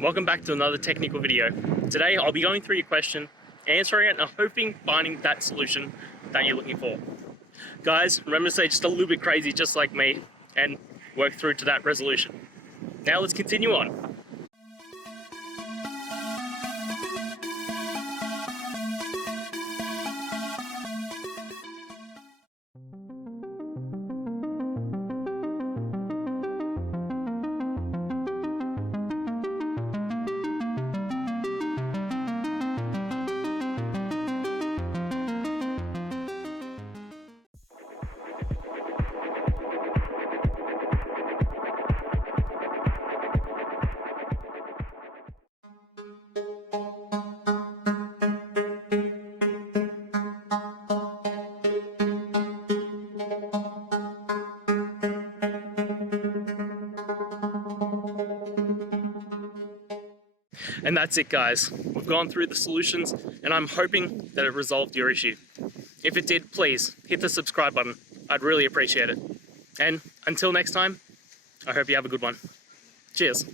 welcome back to another technical video. Today I'll be going through your question, answering it, and hoping finding that solution that you're looking for. Guys, remember to stay just a little bit crazy just like me and work through to that resolution. Now let's continue on. And that's it, guys. We've gone through the solutions and I'm hoping that it resolved your issue. If it did, please hit the subscribe button. I'd really appreciate it. And until next time, I hope you have a good one. Cheers.